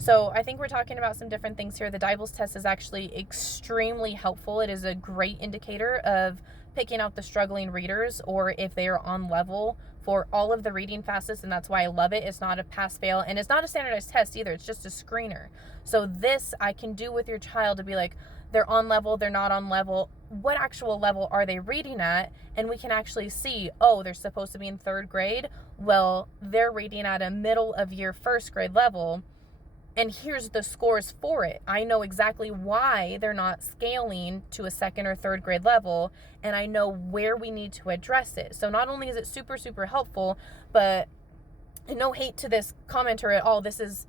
So I think we're talking about some different things here. The Dibels test is actually extremely helpful. It is a great indicator of picking out the struggling readers, or if they are on level for all of the reading facets, and that's why I love it. It's not a pass-fail, and it's not a standardized test either. It's just a screener. So this I can do with your child to be like, they're on level, they're not on level. What actual level are they reading at? And we can actually see, oh, they're supposed to be in 3rd grade. Well, they're reading at a middle of year 1st grade level. And here's the scores for it. I know exactly why they're not scaling to a 2nd or 3rd grade level, and I know where we need to address it. So not only is it super, super helpful, but no hate to this commenter at all. This is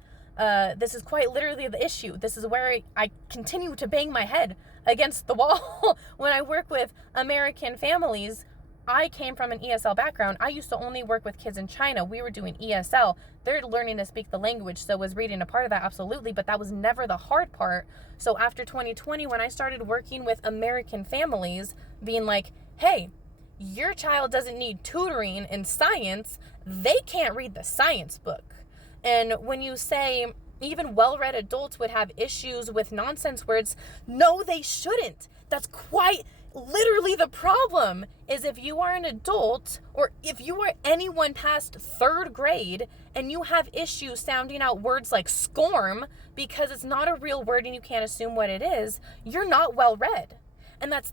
quite literally the issue. This is where I continue to bang my head against the wall when I work with American families. I came from an ESL background. I used to only work with kids in China. We were doing ESL. They're learning to speak the language, so was reading a part of that, absolutely, but that was never the hard part. So after 2020, when I started working with American families, being like, hey, your child doesn't need tutoring in science, they can't read the science book. And when you say even well-read adults would have issues with nonsense words, no, they shouldn't. That's quite literally the problem. Is if you are an adult, or if you are anyone past 3rd grade and you have issues sounding out words like scorm because it's not a real word and you can't assume what it is, you're not well-read. And that's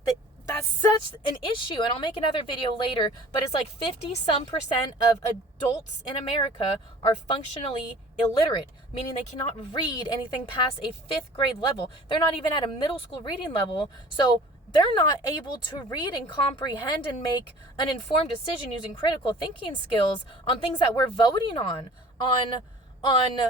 such an issue. And I'll make another video later, but it's like 50% of adults in America are functionally illiterate, meaning they cannot read anything past a 5th grade level. They're not even at a middle school reading level. So they're not able to read and comprehend and make an informed decision using critical thinking skills on things that we're voting on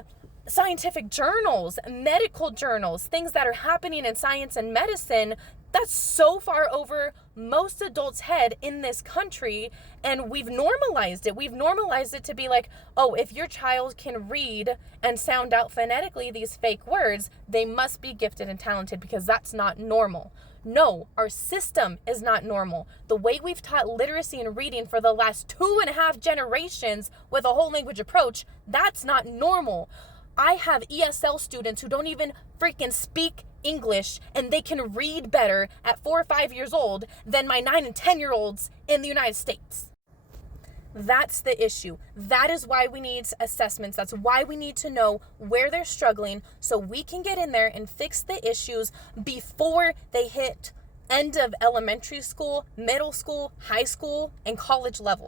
scientific journals, medical journals, things that are happening in science and medicine. That's so far over most adults' head in this country, and we've normalized it. We've normalized it to be like, oh, if your child can read and sound out phonetically these fake words, they must be gifted and talented, because that's not normal. No, our system is not normal. The way we've taught literacy and reading for the last 2.5 generations with a whole language approach, that's not normal. I have ESL students who don't even freaking speak English, and they can read better at 4 or 5 years old than my 9 and 10-year-olds in the United States. That's the issue. That is why we need assessments. That's why we need to know where they're struggling, so we can get in there and fix the issues before they hit end of elementary school, middle school, high school, and college level.